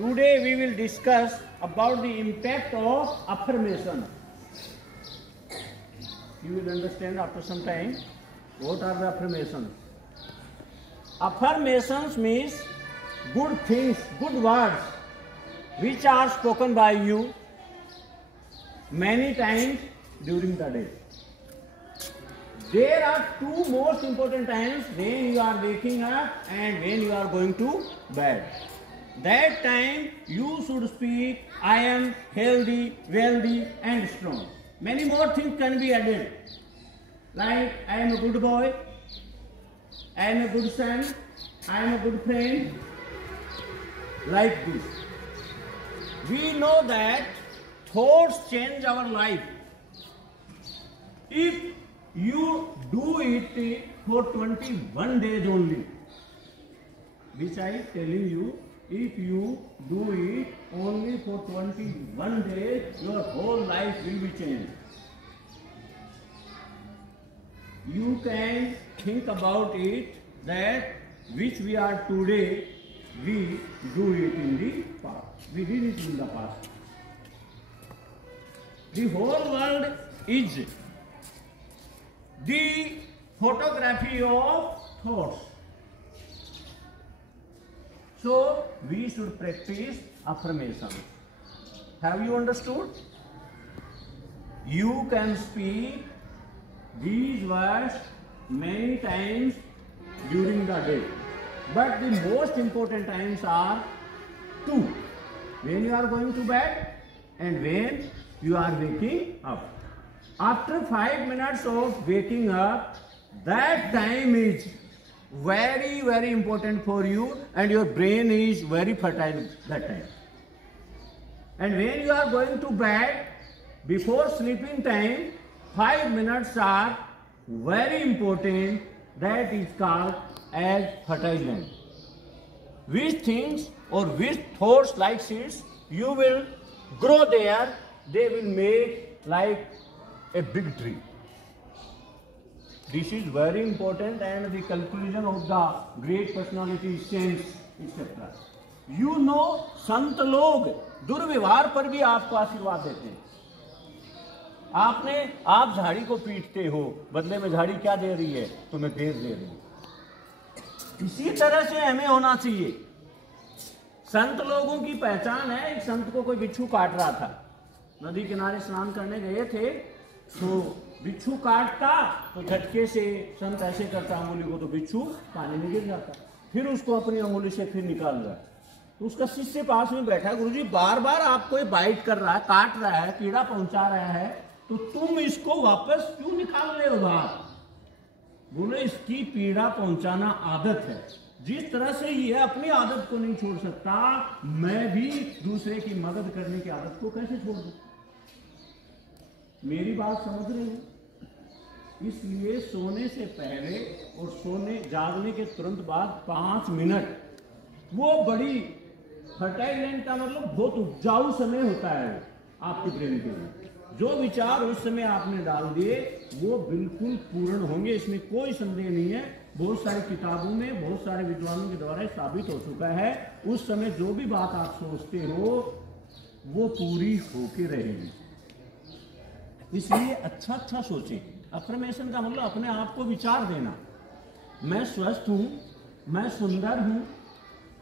Today we will discuss about the impact of affirmation. You will understand after some time what are the affirmations. Affirmations means good things, good words which are spoken by you many times during the day. There are two most important times when you are waking up and when you are going to bed. That time you should speak, I am healthy, wealthy and strong. Many more things can be added. Like I am a good boy, I am a good son, I am a good friend. Like this. We know that thoughts change our life. If you do it for 21 days only, which I am telling you, if you do it only for 21 days, your whole life will be changed. You can think about it that which we are today, we do it in the past. We did it in the past. The whole world is the photography of thoughts. So we should practice affirmation. Have you understood? You can speak these words many times during the day. But the most important times are two. When you are going to bed and when you are waking up. After 5 minutes of waking up, that time is very, very important for you and your brain is very fertile that time. And when you are going to bed, before sleeping time, 5 minutes are very important. That is called as fertile land. Which things or which thoughts like seeds, you will grow there, they will make like a big tree. This is very important and the conclusion of the great personality sense, etc. You know, संत लोग दुर्व्यवहार पर भी आपको आशीर्वाद देते हैं. आप झाड़ी को पीटते हो, बदले में झाड़ी क्या दे रही है? तुम्हें बेर दे रही है. इसी तरह से हमें होना चाहिए. संत लोगों की पहचान है. एक संत को कोई बिच्छू काट रहा था, नदी किनारे स्नान करने गए थे, तो बिच्छू काटता तो झटके से संत ऐसे करता अंगुली को, तो बिच्छू पानी में गिर जाता. फिर उसको अपनी अंगुली से फिर निकाल रहा. तो उसका शिष्य पास में बैठा, गुरुजी बार बार आपको ये बाइट कर रहा है, काट रहा है, पीड़ा पहुंचा रहा है, तो तुम इसको वापस क्यों निकाल रहे हो बाहर? बोले इसकी पीड़ा पहुंचाना आदत है. जिस तरह से ये अपनी आदत को नहीं छोड़ सकता, मैं भी दूसरे की मदद करने की आदत को कैसे छोड़ दूं? मेरी बात समझ रहे हो? इसलिए सोने से पहले और जागने के तुरंत बाद 5 मिनट, वो बड़ी फर्टाइल लैंड का मतलब बहुत उपजाऊ समय होता है आपके ब्रेन के लिए. जो विचार उस समय आपने डाल दिए वो बिल्कुल पूर्ण होंगे, इसमें कोई संदेह नहीं है. बहुत सारी किताबों में, बहुत सारे विद्वानों के द्वारा साबित हो चुका है. उस समय जो भी बात आप सोचते हो वो पूरी होके रहेगी. इसलिए अच्छा सोचें. अफर्मेशन का मतलब अपने आप को विचार देना. मैं स्वस्थ हूँ, मैं सुंदर हूँ,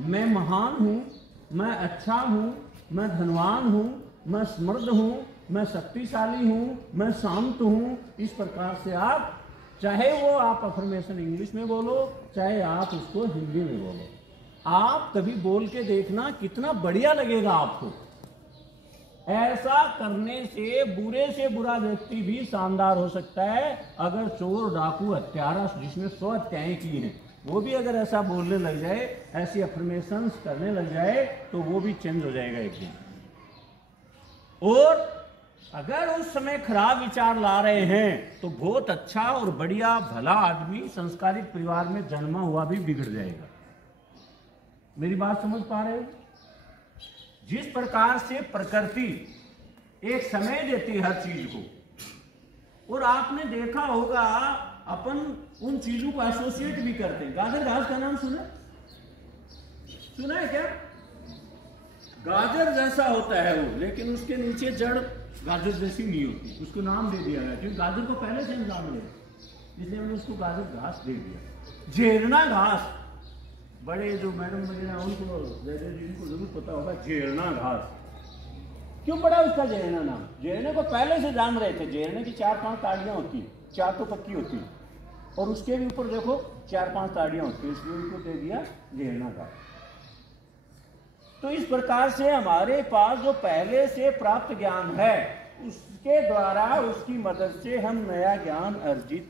मैं महान हूँ, मैं अच्छा हूँ, मैं धनवान हूँ, मैं समृद्ध हूँ, मैं शक्तिशाली हूँ, मैं शांत हूँ. इस प्रकार से आप, चाहे वो आप अफर्मेशन इंग्लिश में बोलो, चाहे आप उसको हिंदी में बोलो, आप कभी बोल के देखना कितना बढ़िया लगेगा आपको. ऐसा करने से बुरा व्यक्ति भी शानदार हो सकता है. अगर चोर, डाकू, हत्यारा जिसने 100 हत्याएं की हैं, वो भी अगर ऐसा बोलने लग जाए, ऐसी अफर्मेशंस करने लग जाए, तो वो भी चेंज हो जाएगा एक दिन. और अगर उस समय खराब विचार ला रहे हैं तो बहुत अच्छा और बढ़िया भला आदमी संस्कारित परिवार में जन्मा हुआ भी बिगड़ जाएगा. मेरी बात समझ पा रहे हो? जिस प्रकार से प्रकृति एक समय देती है हर चीज को, और आपने देखा होगा अपन उन चीजों को एसोसिएट भी करते हैं. गाजर घास का नाम सुना है क्या? गाजर जैसा होता है वो, लेकिन उसके नीचे जड़ गाजर जैसी नहीं होती। उसको नाम दे दिया गया क्योंकि गाजर को पहले से हम जान रहे, इसलिए हमने उसको गाजर घास दे दिया। झेरना घास, बड़े जो मैडम वगैरह उनको जिनको जरूर पता होगा झेरना घास। क्यों पड़ा उसका झेरना नाम? झेरने को पहले से जान रहे थे। झेरने की 4-5 ताड़ियां होती, 4 तो पक्की होती और उसके भी ऊपर देखो 4-5 ताड़ियां होती, इसलिए उनको दे दिया झेरना घास। तो इस प्रकार से हमारे पास जो पहले से प्राप्त ज्ञान है उसके द्वारा, उसकी मदद से हम नया ज्ञान अर्जित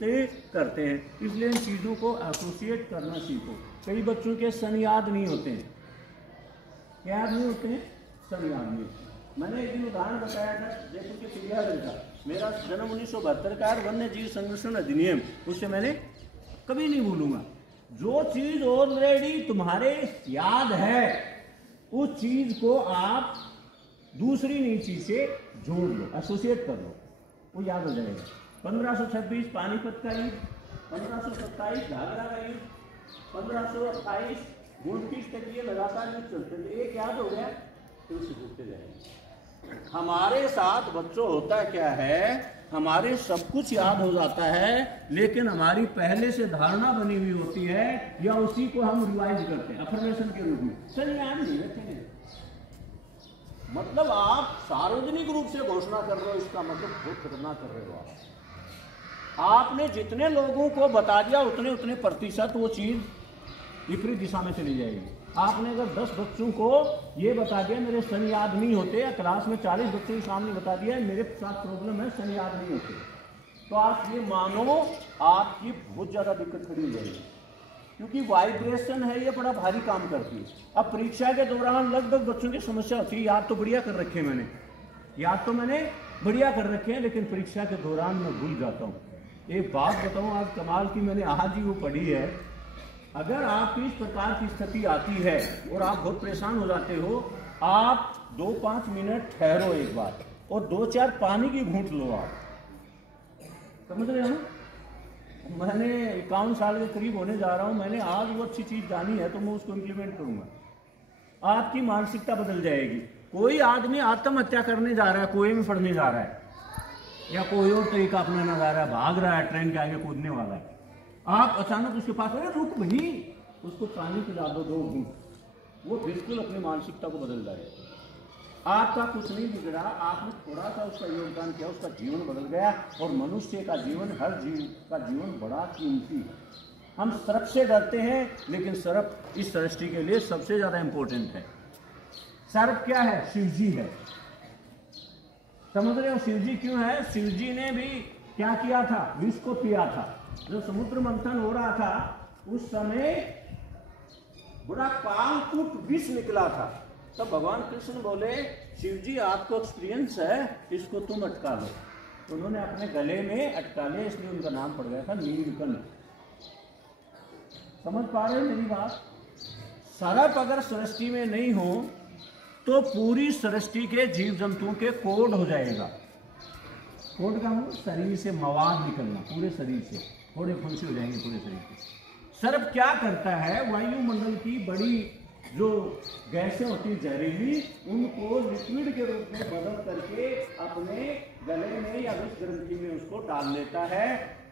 करते हैं। इसलिए इन चीज़ों को एसोसिएट करना सीखो। कई बच्चों के सन याद नहीं होते हैं। क्या याद नहीं होते हैं? सन याद नहीं होते। मैंने एक दिन उदाहरण बताया था जयपुर के चिड़ियाघर का। मेरा जन्म 1972 का वन्य जीव संरक्षण अधिनियम, उससे मैंने कभी नहीं भूलूंगा। जो चीज ऑलरेडी तुम्हारे याद है उस चीज को आप दूसरी नई चीज से जोड़ लो, एसोसिएट कर लो, वो याद हो जाएगा। 1526 पानीपत का युद्ध, 1527 घाघरा का युद्ध, 1528 गुंडकीश तक ये लगातार युद्ध चलते थे। एक याद हो गया तो उसे जुड़ते जाएंगे। हमारे साथ बच्चों होता क्या है, हमारे सब कुछ याद हो जाता है, लेकिन हमारी पहले से धारणा बनी हुई होती है या उसी को हम रिवाइज करते हैं अफर्मेशन के रूप में। सर याद नहीं रखेंगे, मतलब आप सार्वजनिक रूप से घोषणा कर रहे हो, इसका मतलब बहुत खतरनाक कर रहे हो। आपने जितने लोगों को बता दिया उतने प्रतिशत वो चीज विपरीत दिशा में चली जाएगी। आपने अगर 10 बच्चों को ये बता दिया मेरे सन याद नहीं होते, या क्लास में 40 बच्चों के सामने बता दिया मेरे साथ प्रॉब्लम है, सन याद नहीं होते, तो आप ये मानो आपकी बहुत ज्यादा दिक्कत खड़ी हो जाएगी, क्योंकि वाइब्रेशन है ये बड़ा भारी काम करती है। अब परीक्षा के दौरान लगभग बच्चों की समस्या होती है, याद तो बढ़िया कर रखे हैं मैंने, याद तो मैंने बढ़िया कर रखे हैं, लेकिन परीक्षा के दौरान मैं भूल जाता हूँ। एक बात बताऊँ आज कमाल की, मैंने आज ही वो पढ़ी है। अगर आपकी इस प्रकार की स्थिति आती है और आप बहुत परेशान हो जाते हो, आप 2-5 मिनट ठहरो एक बार और 2-4 पानी की घूंट लो। आप समझ रहे हो? मैंने 51 साल के करीब होने जा रहा हूं, मैंने आज वो अच्छी चीज जानी है तो मैं उसको इम्प्लीमेंट करूंगा। आपकी मानसिकता बदल जाएगी। कोई आदमी आत्महत्या करने जा रहा है, कुएं में पड़ने जा रहा है, या कोई और तरीका अपनाना जा रहा है, भाग रहा है, ट्रेन के आगे कूदने वाला है, आप अचानक उसके पास अरे रुक भाई, उसको पानी पिला दो 2 घूंट, वो बिल्कुल अपनी मानसिकता को बदल जाएगा। आपका कुछ नहीं बिगड़ा, आपने थोड़ा सा उसका योगदान किया, उसका जीवन बदल गया। और मनुष्य का जीवन, हर जीव का जीवन बड़ा कीमती है। हम सर्प से डरते हैं, लेकिन सर्प इस सृष्टि के लिए सबसे ज्यादा इंपॉर्टेंट है। सर्प क्या है? शिवजी है। समझ रहे हो शिवजी क्यों है? शिवजी ने भी क्या किया था? विष को पिया था। जब समुद्र मंथन हो रहा था उस समय बड़ा कालकूट विष निकला था। तब भगवान कृष्ण बोले शिवजी आपको एक्सपीरियंस है, इसको तुम अटका लो। तो उन्होंने अपने गले में अटका लिया, इसलिए उनका नाम पड़ गया था नीलकंठ। समझ पा रहे हो मेरी बात? सर्प अगर सृष्टि में नहीं हो तो पूरी सृष्टि के जीव जंतुओं के कोड हो जाएगा। कोड का मतलब शरीर से मवाद निकलना, पूरे शरीर से थोड़े फुंसे हो जाएंगे पूरे शरीर से। सर्प क्या करता है? वायुमंडल की बड़ी जो गैसें होती है जहरीली, उनको लिक्विड के रूप में बदल करके अपने गले में या विष ग्रंथि में उसको डाल लेता है।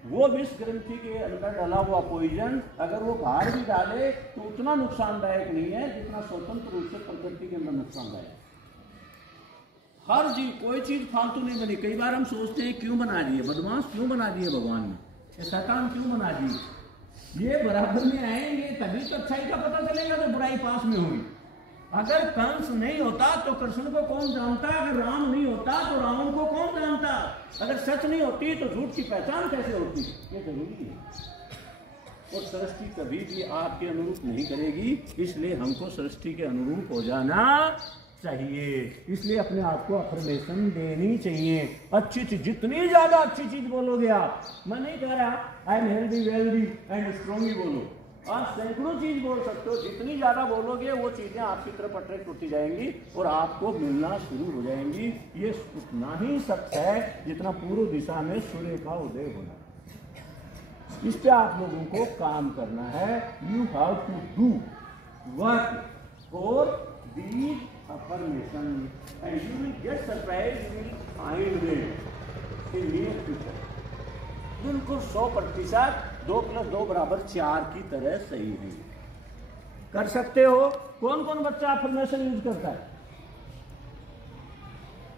वो विष ग्रंथि के अंदर डाला हुआ पॉइजन अगर वो बाहर भी डाले तो उतना नुकसानदायक नहीं है जितना स्वतंत्र रूप से प्रकृति के अंदर नुकसानदायक। हर जीव, कोई चीज फालतू नहीं बनी। कई बार हम सोचते हैं क्यों बना दिए, बदमाश क्यों बना दिए भगवान ने, ये शैतान क्यों बना दिए, ये बराबर में आएंगे तभी तो अच्छाई का पता चलेगा, तो बुराई पास में होगी। अगर कंस नहीं होता तो कृष्ण को कौन जानता, अगर राम नहीं होता तो रावण को कौन जानता, अगर सच नहीं होती तो झूठ की पहचान कैसे होती? ये जरूरी है। और सृष्टि कभी भी आपके अनुरूप नहीं करेगी, इसलिए हमको सृष्टि के अनुरूप हो जाना चाहिए। इसलिए अपने आप को अफर्मेशन देनी चाहिए। अच्छी चीज, जितनी ज्यादा अच्छी चीज बोलोगे आप, मैं नहीं कह रहा I am healthy wealthy and strong बोलो, आप सैकड़ों चीज बोल सकते हो, जितनी ज्यादा बोलोगे वो चीजें आपकी तरफ अट्रैक्ट होती जाएंगी और आपको मिलना शुरू हो जाएंगी। ये उतना ही सच है जितना पूर्व दिशा में सूर्य का उदय होना। इस पे आप लोगों को काम करना है। You have to do work for these affirmation and you will get surprised, you will find it in near future. बिल्कुल 100% 2+2=4 की तरह सही है। कर सकते हो। कौन कौन बच्चा अफर्मेशन यूज करता है?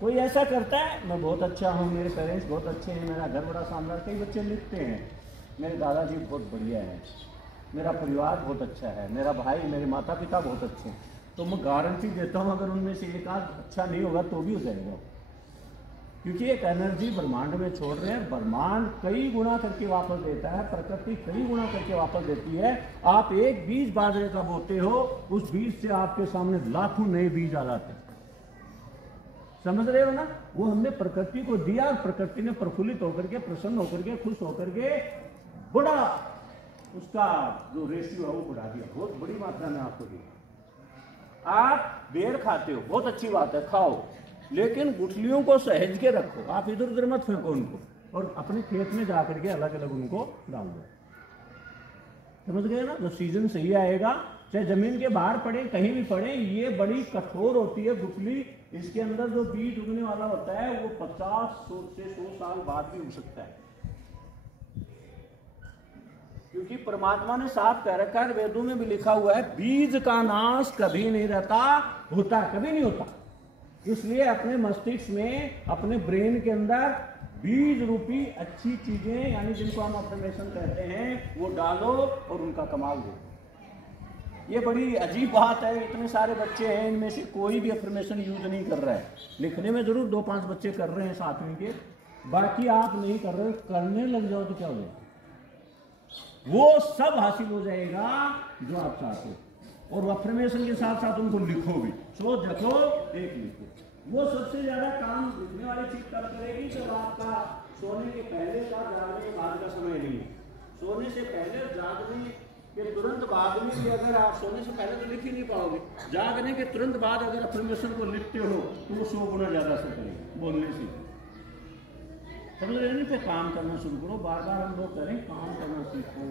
कोई ऐसा करता है मैं बहुत अच्छा हूँ, मेरे पेरेंट्स बहुत अच्छे हैं, मेरा घर बड़ा शानदार। कई बच्चे लिखते हैं मेरे दादाजी बहुत बढ़िया है, मेरा परिवार बहुत अच्छा है, मेरा भाई मेरे माता पिता बहुत अच्छे हैं। तो मैं गारंटी देता हूँ अगर उनमें से एक आध अच्छा नहीं होगा तो भी हो जाएगा, क्योंकि एक एनर्जी ब्रह्मांड में छोड़ रहे हैं। ब्रह्मांड कई गुना करके वापस देता है, प्रकृति कई गुना करके वापस देती है। आप एक बीज बाजरे का बोते हो, उस बीज से आपके सामने लाखों नए बीज आ जाते हैं। समझ रहे हो ना? वो हमने प्रकृति को दिया और प्रकृति ने प्रफुल्लित होकर के, प्रसन्न होकर के, खुश होकर के बड़ा उसका जो रेशियो है वो बढ़ा दिया, बहुत बड़ी मात्रा में आपको दिया। आप बेर खाते हो, बहुत अच्छी बात है, खाओ, लेकिन गुठलियों को सहेज के रखो। आप इधर उधर मत फेंको उनको, और अपने खेत में जाकर के अलग अलग उनको डाल दो। समझ गए ना? जो सीजन सही आएगा, चाहे जमीन के बाहर पड़े, कहीं भी पड़े, ये बड़ी कठोर होती है गुठली। इसके अंदर जो बीज उगने वाला होता है वो 50 से 100 साल बाद भी उग सकता है, क्योंकि परमात्मा ने साफ कह रखा है, वेदों में भी लिखा हुआ है, बीज का नाश कभी नहीं रहता, होता कभी नहीं होता। इसलिए अपने मस्तिष्क में, अपने ब्रेन के अंदर बीज रूपी अच्छी चीजें, यानी जिनको हम अफर्मेशन कहते हैं, वो डालो और उनका कमाल दो। ये बड़ी अजीब बात है, इतने सारे बच्चे हैं, इनमें से कोई भी अफर्मेशन यूज नहीं कर रहा है। लिखने में जरूर 2-5 बच्चे कर रहे हैं 7वीं के, बाकी आप नहीं कर रहे। करने लग जाओ तो क्या हो जाएगा? वो सब हासिल हो जाएगा जो आप चाहते हो। और अफर्मेशन के साथ साथ उनको लिखो भी, सोच रखो, एक लिखो। वो सबसे ज्यादा काम लिखने वाली चीज तब करेगी जब आपका सोने के पहले का, जागने के बाद का समय नहीं है। सोने से पहले, जागने के तुरंत बाद में भी अगर आप, सोने से पहले तो लिख ही नहीं पाओगे, जागने के तुरंत बाद अगर अफर्मेशन को लिखते हो तो वो 100 गुना ज्यादा से करेंगे बोलने से। समझ रहे नहीं? पे काम करना शुरू करो, बार बार हम लोग करें, काम करना सीखो।